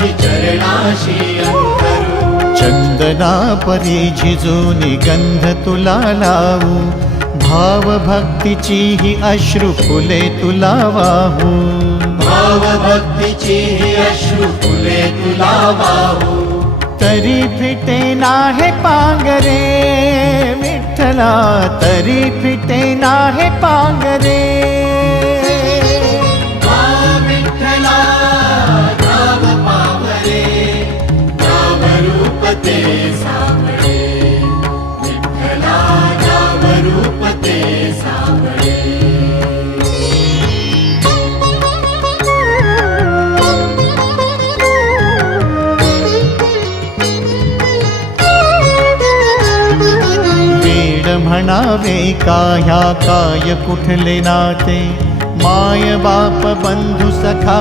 माझी चरणाशी अंतरू। चंदना परी झिजूनी गंध तुला लावू, भाव भक्तीची ही अश्रु फुले तुला वाहू। भाव भक्तीची ही अश्रु फुले तुला वाहू। तरी फिटे नाहे पांगरे विठ्ठला, तरी फिटे नाहे पांगरे। विठ्ठला नाव पावरे, नाव रूप ते सावळे। विठ्ठला नाव रूप ते सावळे। म्हणावे काह्या काय कुठले नाते, माय बाप बंधू सखा